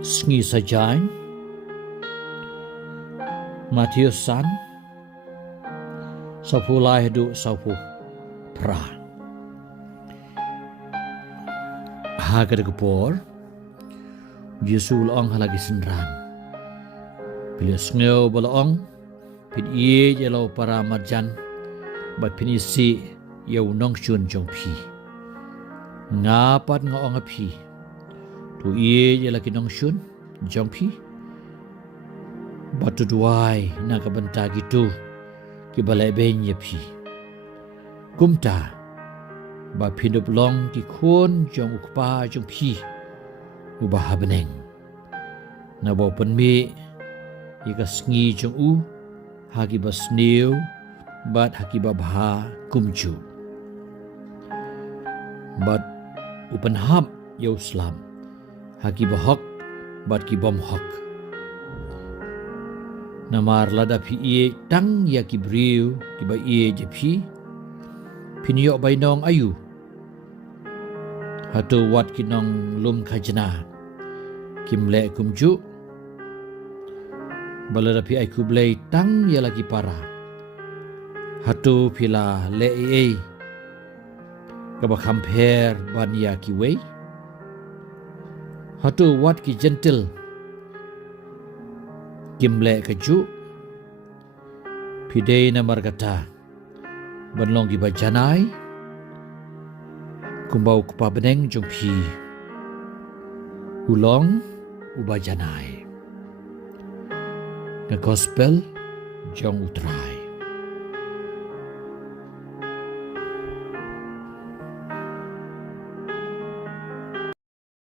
Sngi sajain Matius san Sapulai du sapu pra Hagar kepor Yesu laong halagi senran Bila sngew balaong Pid iye jelau para marjan Bat pinisi Yau nong syun jong pi Ngapat ngaong api Tu iye jela kinong syun jong pi Batu duai naga benta gitu ki balai benya pi Kumta ba pindup long ki kun jong ukpa jong pi ubah beneng na bau penmi ika sngi jong u hagi basniu bat haki babha kumju bat upan hap yau slam haki bahok bat ki bom hok namar lada pi ie tang ya ki briu ki ba ie je pi piniyok bainong ayu hatu wat kinong lum khajna kimle kumju balada pi ai kublei tang ya lagi para hatu pila le e kaba compare ban ya ki wei hatu wat ki gentle kimle kaju pidei na margata banlong gi bajanai kumbau kupa beneng jong pi ulong ubajanai ke gospel jong utrai